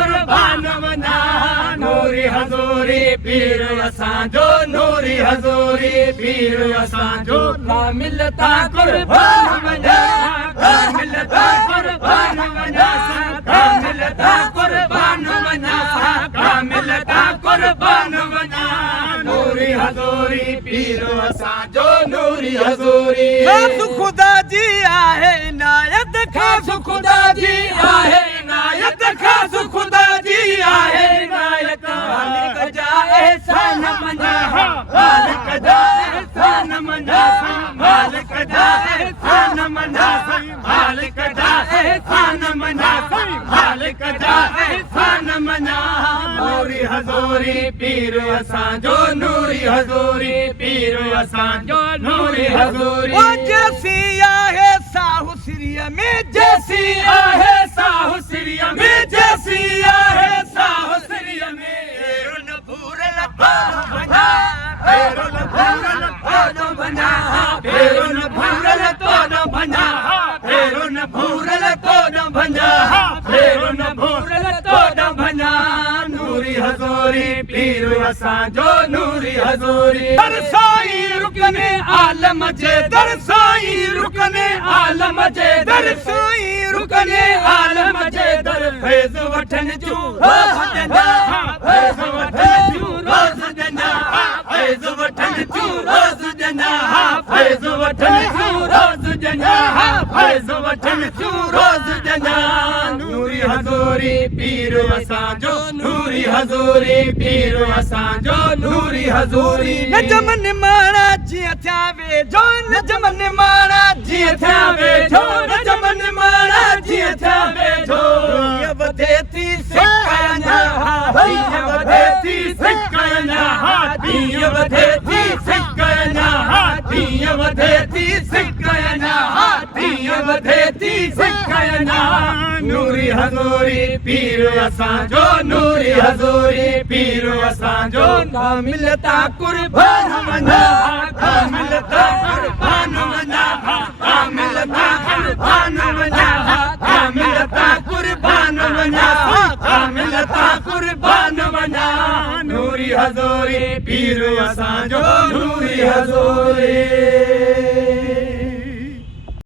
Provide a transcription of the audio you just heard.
कुर्बान वञा नूरी हज़ूरी पीर असांजो नूरी हज़ूरी पीर असांजो कामिल ता कुर्बान वञा कामिल ता कुर्बान वञा कामिल ता कुर्बान वञा कामिल ता कुर्बान वञा नूरी हज़ूरी पीर असांजो नूरी हज़ूरी खास खुदा जी आहे नायत खास खुदा जी आहे नायत खास खुदा जी आहे नायत मालिक जा एहसान मना मालिक जा एहसान मना मालिक जा एहसान मना मालिक जा एहसान मना मालिक जा एहसान मना नूरी हज़ूरी पीर असांजो नूरी हज़ूरी पीर असांजो नूरी हज़ूरी ओ जैसी आहे साहु सिरिया में जैसी आहे साहु सिरिया में जैसी आहे साहु सिरिया में रुन भूरल पानो बना रुन भूरल पानो बना रुन भूरल पानो बना रुन भूरल पानो बना रुन भूरल पानो बना नूरी हज़ूरी पीर असांजो नूरी हज़ूरी दरसाई रुकने आलम जे दरसाई रुकने आलम जे दरसाई रुकने आलम जे दर फैज़ वठन जू रोज़ जना फैज़ वठन जू रोज़ जना फैज़ वठन जू रोज़ जना फैज़ वठन जू रोज़ जना फैज़ वठन जू रोज़ जना नूरी हज़ूरी पीर असांजो नूरी हज़ूरी पीर असांजो नूरी हज़ूरी नजमन माणा जीअं थिया वेझो नजमन माणा जीअं थिया वेझो नजमन माणा जीअं थिया वेझो हीअ वधे थी सिकायना हीअ वधे थी सिकायना हीअ वधे थी सिकायना हीअ वधे थी सिकायना हीअ वधे थी सिकायना नूरी हज़ूरी पीर असांजो नूरी हज़ूरी पीर असांजो कामिल ता कुर्बान वञा कामिल ता कुर्बान वञा कामिल ता कुर्बान वञा कामिल ता कुर्बान वञा कामिल ता कुर्बान वञा नूरी हज़ूरी पीर असांजो नूरी हज़ूरी